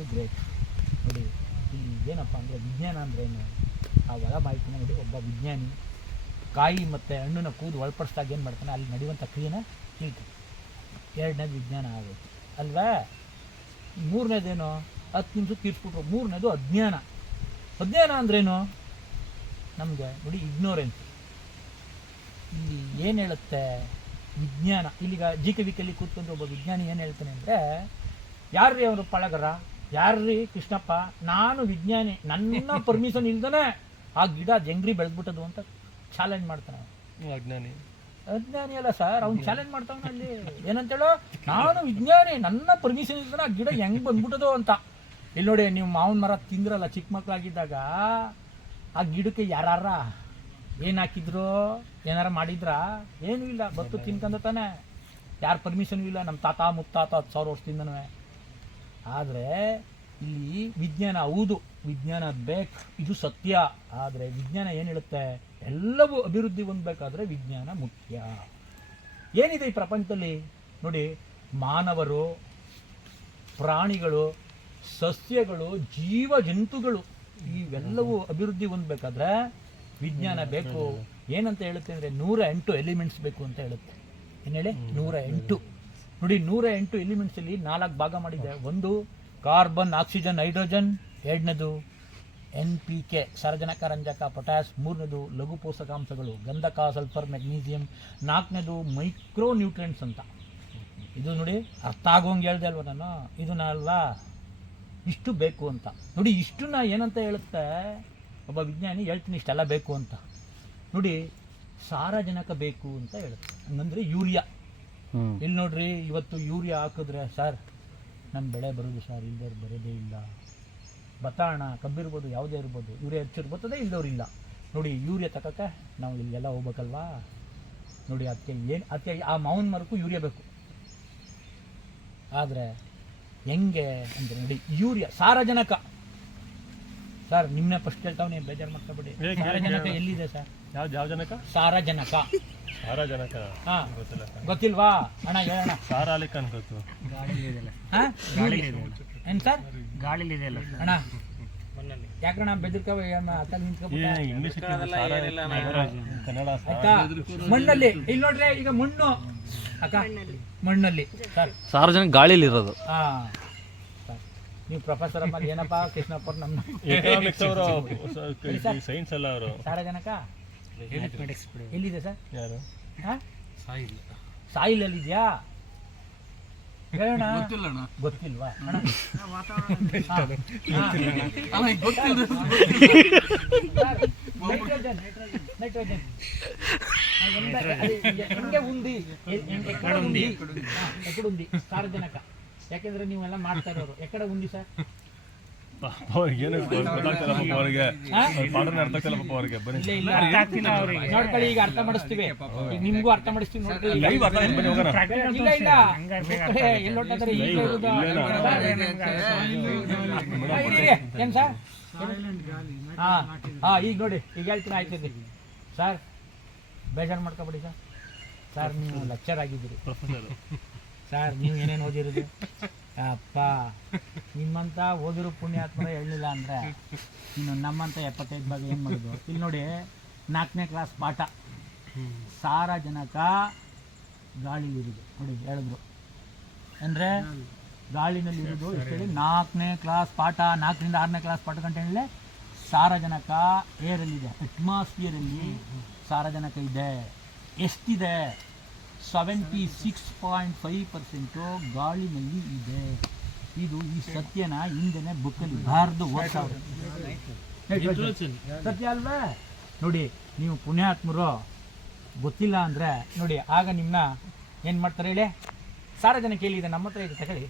ಇದು ಗ್ರೇಟ್ ನೋಡಿ, ಇಲ್ಲಿ ಏನಪ್ಪ ಅಂದರೆ ವಿಜ್ಞಾನ ಅಂದ್ರೆ ಏನು? ಆ ಒಳ ಮಾಹಿತಿನ ನೋಡಿ, ಒಬ್ಬ ವಿಜ್ಞಾನಿ ಕಾಯಿ ಮತ್ತು ಹಣ್ಣನ್ನ ಕೂದು ಒಳಪಡಿಸಿದಾಗ ಏನು ಮಾಡ್ತಾನೆ? ಅಲ್ಲಿ ನಡೆಯುವಂಥ ಕ್ರಿಯೆನ ತಿಳ್ತಾನೆ ಎರಡನೇದು ವಿಜ್ಞಾನ ಆಗೋಯ್ತು. ಅಲ್ವಾ? ಮೂರನೇದೇನು? ಹತ್ತು ನಿಮಿಷ ತೀರ್ಸ್ಬಿಟ್ರು. ಮೂರನೇದು ಅಜ್ಞಾನ. ಅಜ್ಞಾನ ಅಂದ್ರೇನು ನಮಗೆ ನೋಡಿ ಇಗ್ನೋರೆನ್ಸ್ ಇಲ್ಲಿ ಏನು ಹೇಳುತ್ತೆ? ವಿಜ್ಞಾನ. ಇಲ್ಲಿಗ ಜಿ ಕೆ ವಿಕಲ್ಲಿ ಕೂತ್ಕೊಂಡು ಒಬ್ಬ ವಿಜ್ಞಾನಿ ಏನು ಹೇಳ್ತಾನೆ ಅಂದರೆ, ಯಾರ್ರೀ ಅವರು ಪಳಗರ? ಯಾರ್ರೀ ಕೃಷ್ಣಪ್ಪ? ನಾನು ವಿಜ್ಞಾನಿ. ನನ್ನ ಪರ್ಮಿಷನ್ ಇಲ್ದನೆ ಆ ಗಿಡ ಜಂಗ್ರಿ ಬೆಳೆದ್ಬಿಟ್ಟದು ಅಂತ ಚಾಲೆಂಜ್ ಮಾಡ್ತಾನೆ. ಅಜ್ಞಾನಿ. ಅಜ್ಞಾನಿ ಅಲ್ಲ ಸರ್ ಅವ್ನು ಚಾಲೆಂಜ್ ಮಾಡ್ತಾವನ ಅಲ್ಲಿ. ಏನಂತೇಳು? ನಾನು ವಿಜ್ಞಾನಿ ನನ್ನ ಪರ್ಮಿಷನ್ ಇಲ್ದನೆ ಆ ಗಿಡ ಹೆಂಗ್ ಬಂದ್ಬಿಟ್ಟದು ಅಂತ. ಇಲ್ಲಿ ನೋಡಿ ನೀವು ಮಾವಿನ ಮರ ತಿಂದ್ರಲ್ಲ ಚಿಕ್ಕ ಮಕ್ಕಳಾಗಿದ್ದಾಗ ಆ ಗಿಡಕ್ಕೆ ಯಾರ ಏನು ಹಾಕಿದ್ರು? ಏನಾರ ಮಾಡಿದ್ರಾ? ಏನೂ ಇಲ್ಲ. ಬತ್ತು ತಿನ್ಕಂದ ತಾನೆ. ಯಾರ ಪರ್ಮಿಷನ್ ಇಲ್ಲ. ನಮ್ಮ ತಾತ ಮುತ್ತಾತ ಹತ್ತು ಸಾವಿರ ವರ್ಷದಿಂದನೂ. ಆದರೆ ಇಲ್ಲಿ ವಿಜ್ಞಾನ ಹೌದು ವಿಜ್ಞಾನ ಬೇಕು ಇದು ಸತ್ಯ. ಆದರೆ ವಿಜ್ಞಾನ ಏನು ಹೇಳುತ್ತೆ? ಎಲ್ಲವೂ ಅಭಿವೃದ್ಧಿ ಹೊಂದಬೇಕಾದ್ರೆ ವಿಜ್ಞಾನ ಮುಖ್ಯ. ಏನಿದೆ ಈ ಪ್ರಪಂಚದಲ್ಲಿ? ನೋಡಿ ಮಾನವರು ಪ್ರಾಣಿಗಳು ಸಸ್ಯಗಳು ಜೀವ ಜಂತುಗಳು ಇವೆಲ್ಲವೂ ಅಭಿವೃದ್ಧಿ ಹೊಂದಬೇಕಾದ್ರೆ ವಿಜ್ಞಾನ ಬೇಕು. ಏನಂತ ಹೇಳುತ್ತೆ ಅಂದರೆ ನೂರ ಎಂಟು ಎಲಿಮೆಂಟ್ಸ್ ಬೇಕು ಅಂತ ಹೇಳುತ್ತೆ. ಏನು ಹೇಳಿ? ನೂರ ಎಂಟು. ನೋಡಿ, ನೂರ ಎಂಟು ಎಲಿಮೆಂಟ್ಸಲ್ಲಿ ನಾಲ್ಕು ಭಾಗ ಮಾಡಿದೆ. ಒಂದು ಕಾರ್ಬನ್ ಆಕ್ಸಿಜನ್ ಹೈಡ್ರೋಜನ್ ಎರಡನೇದು ಎನ್ ಪಿ ಕೆ ಸಾರಜನಕ, ರಂಜಕ ಪೊಟ್ಯಾಸ್ ಮೂರನೇದು, ಲಘು ಪೋಷಕಾಂಶಗಳು, ಗಂಧಕ ಸಲ್ಫರ್ ಮೆಗ್ನೀಸಿಯಂ ನಾಲ್ಕನೇದು ಮೈಕ್ರೋ ನ್ಯೂಟ್ರಿಯೆಂಟ್ಸ್ ಅಂತ. ಇದು ನೋಡಿ, ಅರ್ಥ ಆಗೋಂಗೆ ಹೇಳ್ದೆ ಅಲ್ವ ನಾನು? ಅಲ್ವಾ ಇಷ್ಟು ಬೇಕು ಅಂತ. ನೋಡಿ, ಇಷ್ಟನ್ನ ಏನಂತ ಹೇಳುತ್ತೆ? ಒಬ್ಬ ವಿಜ್ಞಾನಿ ಹೇಳ್ತೀನಿ, ಇಷ್ಟೆಲ್ಲ ಬೇಕು ಅಂತ. ನೋಡಿ, ಸಾರಜನಕ ಬೇಕು ಅಂತ ಹೇಳುತ್ತೆ. ಹಂಗಂದ್ರೆ ಯೂರಿಯಾ. ಇಲ್ಲಿ ನೋಡ್ರಿ, ಇವತ್ತು ಯೂರಿಯಾ ಹಾಕಿದ್ರೆ ಸರ್ ನಮ್ಮ ಬೆಳೆ ಬರೋದು ಸರ್ ಇಲ್ಲ ಬರೋದೇ ಇಲ್ಲ. ಬತಾಣ ಕಬ್ಬಿರ್ಬೋದು ಯಾವುದೇ ಇರ್ಬೋದು, ಯೂರಿಯಾ ಹೆಚ್ಚಿರ್ ಬರ್ತದೆ, ಇಲ್ದವ್ರು ಇಲ್ಲ. ನೋಡಿ, ಯೂರಿಯಾ ತಗೋಕ್ಕೆ ನಾವು ಇಲ್ಲೆಲ್ಲ ಹೋಗ್ಬೇಕಲ್ವಾ? ನೋಡಿ, ಅದಕ್ಕೆ ಏನು ಅದಕ್ಕೆ ಆ ಮಾವಿನ ಮರಕ್ಕೂ ಯೂರಿಯಾ ಬೇಕು. ಆದರೆ, ಹೆಂಗೆ ಅಂತ ನೋಡಿ, ಯೂರಿಯಾ ಸಾರಜನಕ. ಸರ್ ನಿಮ್ಮನ್ನ ಫಸ್ಟ್ ಹೇಳ್ತಾವ್ ನೀವು ಬೇಜಾರು ಮಾಡ್ತಾ ಬಿಡಿ ಸಾರಜನಕ. ಎಲ್ಲಿದೆ ಸರ್? ಯಾವ ಯಾವ ಜನಕ? ಸಾರಜನಕ ಸಾರಜನಕ ಹಾ. ಗೊತ್ತಿಲ್ಲ ಗೊತ್ತಿಲ್ವಾ? ಅಣ್ಣ ಹೇಳೋಣ ಸಾರ ಅಲಿಕ್ ಅನ್ಕೋತು ಹಾ? ಏನ್ ಸರ್? ಗಾಳಿಲಿದೆ ಅಲ್ಲ ಅಣ್ಣ. ಯಾಕಣ್ಣ ಬೆದರ್ಕ ಅತ್ತಲ್ಲಿ ನಿಂತ್ಕೊಬಿಟ್ಟ? ಏ ಇಂಗ್ಲಿಷ್ ಸಾರ ಕನ್ನಡ ಸಾರ. ಆಯ್ತಾ? ಮಣ್ಣಲ್ಲಿ. ಇಲ್ಲಿ ನೋಡ್ರಿ ಈಗ ಮಣ್ಣು. ಅಕ್ಕ ಮಣ್ಣಲ್ಲಿ. ಸರ್. ಸಾರ್ವಜನಿಕ ಗಾಳಿಲಿರೋದು ಹಾ. ನೀವು ಪ್ರೊಫೆಸರ್ ಅಮ್ಮ ಏನಪ್ಪ ಕೃಷ್ಣಪ್ಪ ನಮ್ಮ ಎಕನಾಮಿಕ್ಸ್ ಅವರು ಸೈನ್ಸ್ ಅಲ್ಲ ಅವರು. ಸಾರಜನಕ ಎಲ್ಲಿದೆ ಸರ್? ಯಾರು? ಹಾ ಸಾಯಿಲ್. ಅಲ್ಲಿ ಇದೆಯಾ ಹೇಳೋಣ ಗೊತ್ತಿಲ್ವಾ? ಅಣ್ಣ? ಹಾ. ಸರ್, ನೈಟ್ರೋಜನ್ ಯಾಕೆಂದ್ರೆ ನೀವೆಲ್ಲ ಮಾಡ್ತಾ ಇರೋರು. ಎಕ್ಕಡೆ ಉಂದಿ ಸರ್? ಪಾಪ ಅವ್ರಿಗೆ ಏನು ಗೊತ್ತಾಗ್ತಿಲ್ಲ ಪಾಪ ಅವ್ರಿಗೆ. ಹಾ? ಪಾಠನ ಅರ್ಥ ಆಗ್ತಿಲ್ಲ ಪಾಪ ಅವ್ರಿಗೆ. ಬನ್ನಿ. ಇಲ್ಲೇ ಇಲ್ಲ ನೋಡ್ಕೊಳ್ಳಿ ಈಗ ಅರ್ಥ ಮಾಡಿಸ್ತೀವಿ. ಈಗ ನಿಮ್ಗೂ ಅರ್ಥ ಮಾಡಿಸ್ತೀವಿ ನೋಡ್ಕೊಳ್ಳಿ. ಈಗ. ಲೈವ್ ಅರ್ಥ ಆಯ್ತು, ಬನ್ನಿ ಹೋಗೋಣ. ಇಲ್ಲ ಇಲ್ಲ. ಎಲ್ಲಿ ಈಗ ಇರೋದು. ಏನ್ ಸರ್? ಹಾ ಹಾ ಈಗ ನೋಡಿ ಈಗ ಹೇಳ್ತೀನಿ ಆಯ್ತು ಸರ್ ಬೇಜಾರು ಮಾಡ್ಕೋಬೇಡಿ ಸರ್. ಸರ್ ನೀವು ಲೆಕ್ಚರ್ ಆಗಿದ್ದೀರಿ. ಪ್ರೊಫೆಸರ್ ಸರ್ ನೀವು ಏನೇನು ಓದಿರೋದು? ಅಪ್ಪ ನಿಮ್ಮಂತ ಓದಿರೋ ಪುಣ್ಯಾತ್ಮರ ಹೇಳಲಿಲ್ಲ ಅಂದರೆ ಇನ್ನು ನಮ್ಮಂತ ಎಪ್ಪತ್ತೈದು ಭಾಗ ಏನು ಮಾಡೋದು? ಇಲ್ಲಿ ನೋಡಿ ನಾಲ್ಕನೇ ಕ್ಲಾಸ್ ಪಾಠ. ಸಾರಜನಕ ಗಾಳಿಲಿರುವುದು ನೋಡಿ ಹೇಳಿದ್ರು. ಅಂದರೆ ಗಾಳಿನಲ್ಲಿ ಇರೋದು ಹೇಳಿ ನಾಲ್ಕನೇ ಕ್ಲಾಸ್ ಪಾಠ ನಾಲ್ಕರಿಂದ ಆರನೇ ಕ್ಲಾಸ್ ಪಾಠ ಗಂಟೆ ಹೇಳಿ ಸಾರಜನಕ ಏರಲ್ಲಿದೆ ಅಟ್ಮಾಸ್ಫಿಯರಲ್ಲಿ ಸಾರಜನಕ ಇದೆ. ಎಷ್ಟಿದೆ? Seventy six point five percent ಗಾಳಿನಲ್ಲಿ ಇದೆ. ಇದು ಈ ಸತ್ಯನ ಹಿಂದೆನೆ ಬುಕ್ಕಲ್ಲಿ ಬಾರ್ದು ವರ್ಷ ಸತ್ಯ ಅಲ್ವಾ? ನೋಡಿ ನೀವು ಪುಣ್ಯಾತ್ಮರು ಗೊತ್ತಿಲ್ಲ ಅಂದರೆ ನೋಡಿ ಆಗ ನಿಮ್ಮನ್ನ ಏನು ಮಾಡ್ತಾರೆ ಹೇಳಿ? ಸಾರ್ವಜನಿಕ ಕೇಳಿದೆ ನಮ್ಮ ಹತ್ರ ಇದೆ ತಗೊಳ್ಳಿ.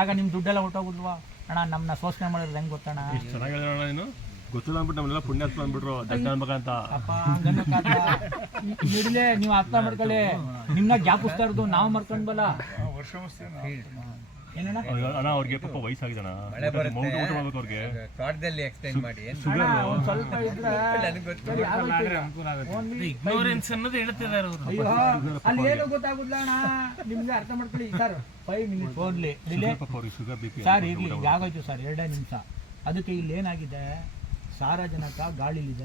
ಆಗ ನಿಮ್ಮ ದುಡ್ಡೆಲ್ಲ ಹೊರಟೋಗುದ್ವಾ ಅಣ್ಣ ನಮ್ಮನ್ನ ಶೋಷಣೆ ಮಾಡಿರೋದು ಹೆಂಗೆ ಗೊತ್ತಣ್ಣ? ಗೊತ್ತಿಲ್ಲ ಅಂದ್ಬಿಟ್ಟು ನಮ್ಮೆಲ್ಲ ಪುಣ್ಯಾತ್ಮ ಅಂದ್ಬಿಟ್ರು ದಡ್ಡ ಅನ್ಬೇಕಂತ ನಿಡ್ಲೆ ನೀವು ಅರ್ಥ ಮಾಡ್ಕೊಳ್ಳಿ. ನಿಮ್ನ ಜ್ಞಾಪಿಸ್ತಾ ಇರೋದು ನಾವು ಮರ್ಕೊಂಡ್ಬಲ್ಲ ಏನಣ್ಣ? ಅಣ್ಣ ಅವ್ರಿಗೆ ಪಾಪ ವಯಸ್ಸಾಗಿದಣ ಮೌಂಟ್ ಊಟ ಮಾಡ್ಬೇಕು ಅವ್ರಿಗೆ. ತೋಟದಲ್ಲಿ ಎಕ್ಸ್ಪ್ಲೈನ್ ಮಾಡಿ. ಅಣ್ಣ, ಒಂದ್ ಸ್ವಲ್ಪ ಇದ್ರೆ ಸರಿ, ಆಗೋಯ್ತು. ಈಗ. Only ಇಗ್ನೋರೆನ್ಸ್ ಅನ್ನೋದು ಹೇಳ್ತಿದ್ದಾರೆ ಅವರು. ಅಯ್ಯೋ ಅಲ್ಲಿ ಏನು ಗೊತ್ತಾಗುದಿಲ್ಲ ಅಣ್ಣ. ನಿಮ್ಗೆ ಅರ್ಥ ಮಾಡ್ಕೊಳ್ಳಿ. ಸರ್ ಫೈವ್ ಮಿನಿಟ್ಸ್ ಓನ್ಲಿ ರಿಲೇ ಪಾಪ ಅವ್ರಿಗೆ ಶುಗರ್ ಬಿ ಪಿ ಸರ್ ಇರ್ಲಿ ಈಗ ಆಗೋಯ್ತು ಸರ್ ಎರಡೇ ನಿಮಿಷ. ಅದಕ್ಕೆ ಇಲ್ಲಿ ಏನಾಗಿದೆ? ಸಾರಜನಕ ಗಾಳಿಲಿದೆ.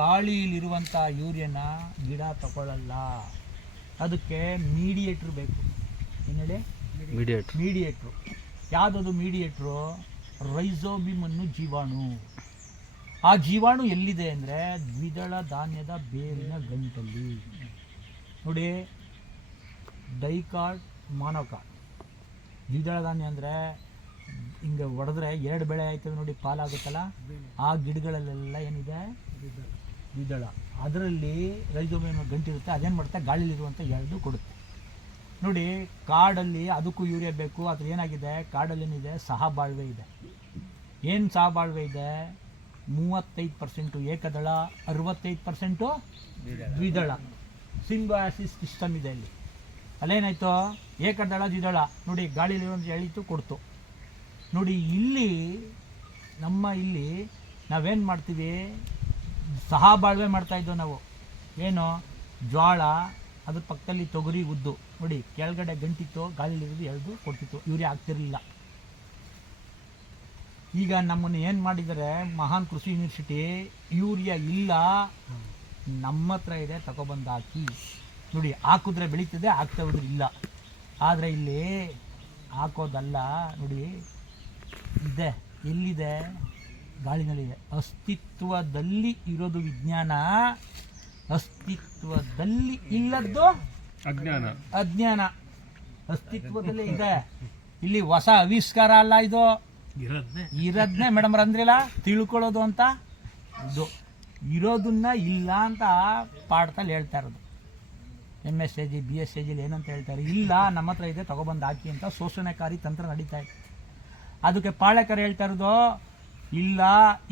ಗಾಳಿಲಿರುವಂಥ ಯೂರಿಯನ ಗಿಡ ತಗೊಳ್ಳಲ್ಲ. ಅದಕ್ಕೆ ಮೀಡಿಯೇಟ್ರ್ ಬೇಕು. ಏನು ಹೇಳಿ ಮೀಡಿಯೇಟ್ ಮೀಡಿಯೇಟ್ರು. ಯಾವುದದು ಮೀಡಿಯೇಟ್ರು? ರೈಸೋಬಿಮ್ ಅನ್ನು ಜೀವಾಣು. ಆ ಜೀವಾಣು ಎಲ್ಲಿದೆ ಅಂದರೆ ದ್ವಿದಳ ಧಾನ್ಯದ ಬೇರಿನ ಗಂಟಲ್ಲಿ. ನೋಡಿ ಡೈಕಾರ್ಡ್ ಮಾನೋಕಾರ್ಡ್ ದ್ವಿದಳ ಧಾನ್ಯ ಅಂದರೆ ಹಿಂಗೆ ಹೊಡೆದ್ರೆ ಎರಡು ಬೆಳೆ ಆಯ್ತದೆ ನೋಡಿ, ಪಾಲಾಗುತ್ತಲ್ಲ? ಆ ಗಿಡಗಳಲ್ಲೆಲ್ಲ ಏನಿದೆ? ದ್ವಿದಳ. ಅದರಲ್ಲಿ ರೈಸೋಬಿಯಂ ಗಂಟಿರುತ್ತೆ, ಅದೇನು ಮಾಡುತ್ತೆ ಗಾಳಿಲಿರುವಂಥ ಎರಡು ಕೊಡುತ್ತೆ. ನೋಡಿ, ಕಾಡಲ್ಲಿ ಅದಕ್ಕೂ ಯೂರಿಯಾ ಬೇಕು ಅದ್ರ ಏನಾಗಿದೆ? ಕಾಡಲ್ಲಿ ಏನಿದೆ? ಸಹಬಾಳ್ವೆ ಇದೆ. ಏನು ಸಹಬಾಳ್ವೆ ಇದೆ? ಮೂವತ್ತೈದು ಪರ್ಸೆಂಟು ಏಕದಳ, ಅರವತ್ತೈದು ಪರ್ಸೆಂಟು ದ್ವಿದಳ. ಸಿಂಬಾಸಿಸ್ ಸಿಸ್ಟಮ್ ಇದೆ ಇಲ್ಲಿ ಅಲ್ಲೇನಾಯ್ತು? ಏಕದಳ, ದ್ವಿದಳ. ನೋಡಿ ಗಾಳಿಲಿರುವಂಥ ಎಳಿತು ಕೊಡ್ತು. ನೋಡಿ, ಇಲ್ಲಿ, ನಮ್ಮ ಇಲ್ಲಿ ನಾವೇನು ಮಾಡ್ತೀವಿ? ಸಹ ಬಾಳ್ವೆ ಇದ್ದೋ ನಾವು. ಏನು? ಜ್ವಾಳ, ಅದ್ರ ಪಕ್ಕದಲ್ಲಿ ತೊಗರಿ, ಉದ್ದು. ನೋಡಿ, ಕೆಳಗಡೆ ಗಂಟಿತ್ತು ಗಾಳಿಲಿರೋದು ಎಳೆದು ಕೊಡ್ತಿತ್ತು. ಯೂರಿಯಾ ಆಗ್ತಿರಲಿಲ್ಲ. ಈಗ ನಮ್ಮನ್ನು ಏನು ಮಾಡಿದ್ದಾರೆ? ಮಹಾನ್ ಕೃಷಿ ಯೂನಿವರ್ಸಿಟಿ, ಯೂರಿಯಾ ಇಲ್ಲ. ನಮ್ಮ ಹತ್ರ ಇದೆ, ತಗೊಬಂದು ಹಾಕಿ. ನೋಡಿ, ಹಾಕಿದ್ರೆ ಬೆಳೀತದೆ ಹಾಕ್ತಾ ಇಲ್ಲ. ಆದರೆ ಇಲ್ಲಿ ಹಾಕೋದಲ್ಲ. ನೋಡಿ ಇದೆ. ಎಲ್ಲಿದೆ? ಗಾಳಿನಲ್ಲಿದೆ. ಅಸ್ತಿತ್ವದಲ್ಲಿ ಇರೋದು ವಿಜ್ಞಾನ. ಅಸ್ತಿತ್ವದಲ್ಲಿ ಇಲ್ಲದ್ದು ಅಜ್ಞಾನ. ಅಜ್ಞಾನ. ಅಸ್ತಿತ್ವದಲ್ಲೇ ಇದೆ. ಇಲ್ಲಿ ಹೊಸ ಆವಿಷ್ಕಾರ ಅಲ್ಲ ಇದು. ಇರದ್ನೇ. ಇರೋದನ್ನೇ ಮೇಡಮ್ ಅಂದ್ರಿಲ್ಲ ತಿಳ್ಕೊಳ್ಳೋದು ಅಂತ ಇದು. ಇರೋದನ್ನ ಇಲ್ಲ ಅಂತ ಪಾಠದಲ್ಲಿ ಹೇಳ್ತಾ ಇರೋದು. M S A G B S A ಜಿಲಿ ಏನಂತ ಹೇಳ್ತಾರೆ? ಇಲ್ಲ ನಮ್ಮ ಹತ್ರ ಇದೆ ತಗೊಬಂದು ಹಾಕಿ ಅಂತ ಶೋಷಣೆಕಾರಿ ತಂತ್ರ ನಡೀತಾ ಇದೆ. ಅದಕ್ಕೆ ಪಾಳೆಕರ್ ಹೇಳ್ತಾ ಇರೋದು, ಇಲ್ಲ,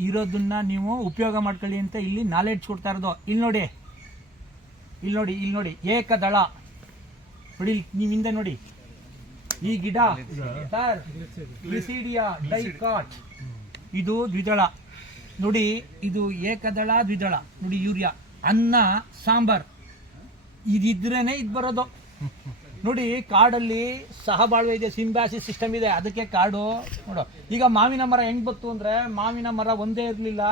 ಇರೋದನ್ನ ನೀವು ಉಪಯೋಗ ಮಾಡ್ಕೊಳ್ಳಿ ಅಂತ ಇಲ್ಲಿ ನಾಲೆಡ್ಜ್ ಕೊಡ್ತಾ ಇರೋದು. ಇಲ್ಲಿ ನೋಡಿ ಇಲ್ಲಿ ನೋಡಿ ಇಲ್ಲಿ ನೋಡಿ, ಏಕದಳ. ನೋಡಿ ನೀವು ಹಿಂದೆ ನೋಡಿ. ಈ ಗಿಡ, ಸರ್ ಡೈಕಾಟ್ ಇದು ದ್ವಿದಳ. ನೋಡಿ, ಇದು ಏಕದಳ, ದ್ವಿದಳ. ನೋಡಿ, ಯೂರಿಯಾ. ಅನ್ನ, ಸಾಂಬಾರ್. ಇದಿದ್ರೇನೆ ಇದು ಬರೋದು. ನೋಡಿ ಕಾಡಲ್ಲಿ ಸಹಬಾಳ್ವೆ ಇದೆ ಸಿಂಬ್ಯಾಸಿಸ್ ಸಿಸ್ಟಮ್ ಇದೆ. ಅದಕ್ಕೆ ಕಾಡು ನೋಡು. ಈಗ ಮಾವಿನ ಮರ ಹೆಂಗ್ ಬತ್ತು ಅಂದ್ರೆ ಮಾವಿನ ಮರ ಒಂದೇ ಇರಲಿಲ್ಲ.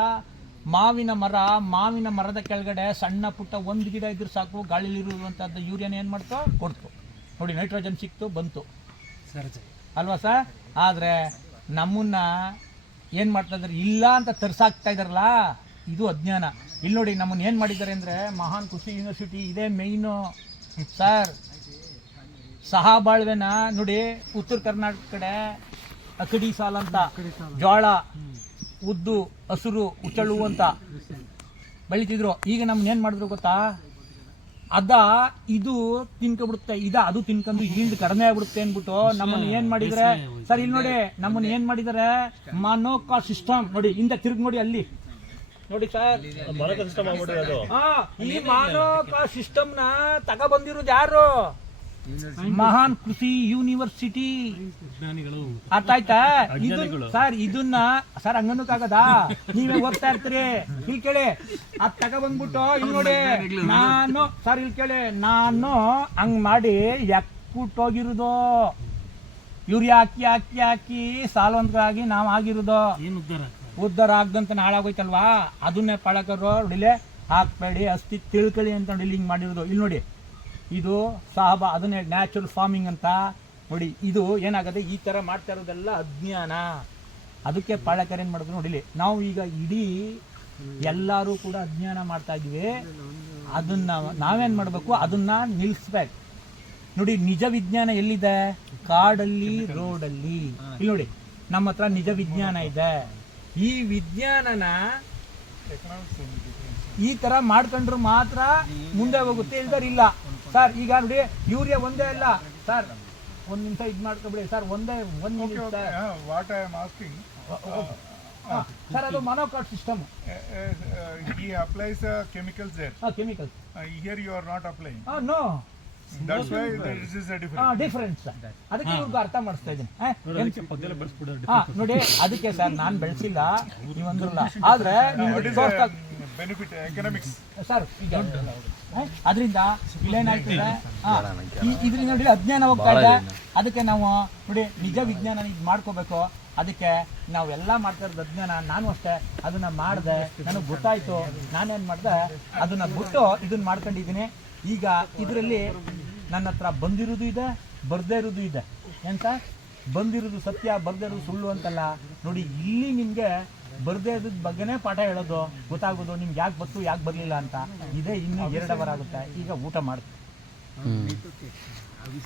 ಮಾವಿನ ಮರ ಮಾವಿನ ಮರದ ಕೆಳಗಡೆ ಸಣ್ಣ ಪುಟ್ಟ ಒಂದು ಗಿಡ ಇದ್ರೆ ಸಾಕು ಗಾಳಿಲಿರುವಂಥದ್ದು ಯೂರಿಯನ್ ಏನು ಮಾಡ್ತು? ಕೊಡ್ತು. ನೋಡಿ ನೈಟ್ರೋಜನ್ ಸಿಕ್ತು ಬಂತು. ಅಲ್ವಾ ಸರ್? ಆದರೆ ನಮ್ಮನ್ನ ಏನು ಮಾಡ್ತಾ ಇದ್ದಾರೆ ಇಲ್ಲ ಅಂತ ತರ್ಸಾಕ್ತಾ ಇದಾರಲ್ಲ ಇದು ಅಜ್ಞಾನ. ಇಲ್ಲಿ ನೋಡಿ ನಮ್ಮನ್ನ ಏನು ಮಾಡಿದ್ದಾರೆ ಅಂದರೆ ಮಹಾನ್ ಕೃಷಿ ಯೂನಿವರ್ಸಿಟಿ ಇದೇ ಮೇಯ್ನು ಸರ್ ಸಹಬಾಳ್ವೆನ ನೋಡಿ ಉತ್ತರ ಕರ್ನಾಟಕ ಕಡೆ ಅಕಡಿ ಸಾಲ ಅಂತ ಜೋಳ ಉದ್ದು ಹಸುರು ಉಚ್ಚಳು ಅಂತ ಬೆಳಿತಿದ್ರು. ಈಗ ನಮ್ಮನ್ನ ಏನು ಮಾಡಿದ್ರು ಗೊತ್ತಾ? ಅದ ಇದು ತಿನ್ಕೊಬಿಡುತ್ತೆ ಇದ ಅದು ತಿನ್ಕೊಂಡು ಈಲ್ಡ್ ಕಡಿಮೆ ಆಗ್ಬಿಡುತ್ತೆ ಅಂದ್ಬಿಟ್ಟು ನಮ್ಮನ್ನ ಏನ್ ಮಾಡಿದ್ರೆ? ಸರ್ ಇಲ್ಲಿ ನೋಡಿ ನಮ್ಮನ್ನ ಏನ್ ಮಾಡಿದರೆ? ಮನೋಕಾ ಸಿಸ್ಟಮ್ ನೋಡಿ ಹಿಂದೆ ತಿರುಗಿ ನೋಡಿ ಅಲ್ಲಿ. ನೋಡಿ ಸರ್. ಈ ಮಾನೋಕಾ ಸಿಸ್ಟಮ್ನ ತಗ ಬಂದಿರೋದು ಯಾರು? ಮಹಾನ್ ಕೃಷಿ ಯೂನಿವರ್ಸಿಟಿ. ಅರ್ಥ ಆಯ್ತಾ? ಇದು ಸರ್ ಇದನ್ನ ಸರ್ ಹಂಗನ್ನಕ್ಕಾಗದ? ನೀವೇ ಓದ್ತಾ ಇರ್ತೀರಿ ಇಲ್ಲಿ ಕೇಳಿ. ಅದ್ ತಗೊಬಂದ್ಬಿಟ್ಟು ಇಲ್ಲಿ ನೋಡಿ. ನಾನು ಸರ್ ಇಲ್ಲಿ ಕೇಳಿ. ನಾನು ಹಂಗ್ ಮಾಡಿ ಎಕ್ಕುಟ್ಟೋಗಿರೋದು ಯೂರಿಯಾ ಹಾಕಿ ಹಾಕಿ ಹಾಕಿ ಸಾಲವಂತರಾಗಿ ನಾವು ಆಗಿರೋದು. ಏನು ಆಗ್ದಂತ ಹಾಳಾಗೋಯ್ತಲ್ವಾ ಅದನ್ನೇ ಪಾಳಕರು ಡಿಲೆ ಹಾಕ್ಬೇಡಿ ಅಸ್ತಿ ತಿಳ್ಕೊಳ್ಳಿ ಅಂತ ನೋಡಿ ಹಿಂಗ್ ಮಾಡಿರೋದು. ಇಲ್ಲಿ ನೋಡಿ. ಇದು ಸಾಹಬ, ಅದನ್ನೇ ನ್ಯಾಚುರಲ್ ಫಾರ್ಮಿಂಗ್ ಅಂತ ನೋಡಿ. ಇದು ಏನಾಗುತ್ತೆ ಈ ಥರ ಮಾಡ್ತಾ ಇರೋದೆಲ್ಲ ಅಜ್ಞಾನ. ಅದಕ್ಕೆ ಪಾಳಕರ್ ಏನು ಮಾಡಿದ್ರು ನೋಡಿಲಿ. ನಾವು ಈಗ ಇಡೀ ಎಲ್ಲರೂ ಕೂಡ ಅಜ್ಞಾನ ಮಾಡ್ತಾ ಇದ್ದೀವಿ ಅದನ್ನ ನಾವೇನು ಮಾಡಬೇಕು? ಅದನ್ನ ನಿಲ್ಲಿಸ್ಬೇಕು ನೋಡಿ, ನಿಜ ವಿಜ್ಞಾನ ಎಲ್ಲಿದೆ? ಕಾಡಲ್ಲಿ, ರೋಡಲ್ಲಿ. ಇಲ್ಲಿ ನೋಡಿ, ನಮ್ಮ ಹತ್ರ ನಿಜ ವಿಜ್ಞಾನ ಇದೆ. ಈ ವಿಜ್ಞಾನನ ಈ ತರ ಮಾಡ್ಕೊಂಡ್ರು ಮಾತ್ರ ಮುಂದೆ ಹೋಗುತ್ತೆ ಇಲ್ದರ್ ಇಲ್ಲ. ಸರ್ ಈಗ ನೋಡಿ ಯೂರಿಯಾ ಒಂದೇ ಅಲ್ಲ. ಸರ್ ಒಂದ್ ನಿಮಿಷ ಇದ್ ಮಾಡ್ಕೊಬಿಡಿ. ಸರ್ ಒಂದೇ ಒಂದ್ ನಿಮಿಷ. ವಾಟ್ ಐ am ಹಾ, ಸರ್ ಅದು ಮನೋಕಾಟ್ ಸಿಸ್ಟಮ್ ಈ applies chemicals there chemicals Uh, you are not applying. No that's why this is a difference. Difference ಅದಕ್ಕೆ ಇವ್ರಿಗೆ ಅರ್ಥ ಮಾಡಿಸ್ತಾ ಇದ್ದೀನಿ. ನೋಡಿ ಅದಕ್ಕೆ ಸರ್ ನಾನು ಬೆಳೆಸಿಲ್ಲ ನೀವು ಅಂದ್ರಲ್ಲ ಆದ್ರೆ ನೀವು What ಎಕನಾಮಿಕ್ಸ್ ಸರ್ ಈಗ ಅದರಿಂದ ಇಲ್ಲೇನಾಯ್ತದೆ ಇದರಿಂದ ನೋಡಿ ಅಜ್ಞಾನ ಹೋಗ್ತಾ ಇದೆ. ಅದಕ್ಕೆ ನಾವು ನೋಡಿ ನಿಜ ವಿಜ್ಞಾನ ಇದು ಮಾಡ್ಕೋಬೇಕು. ಅದಕ್ಕೆ ನಾವೆಲ್ಲ ಮಾಡ್ತಾ ಇರೋದು ಅಜ್ಞಾನ. ನಾನು ಅಷ್ಟೇ. ಅದನ್ನ ಮಾಡಿದೆ. ನನಗೆ ಗೊತ್ತಾಯ್ತು. ನಾನೇನ್ ಮಾಡ್ದೆ? ಅದನ್ನ ಬಿಟ್ಟು ಇದನ್ನ ಮಾಡ್ಕೊಂಡಿದ್ದೀನಿ. ಈಗ ಇದರಲ್ಲಿ ನನ್ನ ಹತ್ರ ಬಂದಿರೋದು ಇದೆ ಬರ್ದೇ ಇರೋದು ಇದೆ. ಎಂತ ಬಂದಿರೋದು ಸತ್ಯ ಬರ್ದೇ ಇರೋದು ಸುಳ್ಳು ಅಂತಲ್ಲ. ನೋಡಿ ಇಲ್ಲಿ ನಿಮಗೆ ಬರ್ದೇ ಇರೋದ್ ಬಗ್ಗೆನೇ ಪಾಠ ಹೇಳೋದು ಗೊತ್ತಾಗೋದು ನಿಮ್ಗೆ ಯಾಕೆ ಬತ್ತು ಯಾಕೆ ಬರಲಿಲ್ಲ ಅಂತ. ಇದೇ ಇನ್ನೂ ಎರಡು ಅವರ್ ಆಗುತ್ತೆ ಈಗ ಊಟ ಮಾಡ್ತೀವಿ.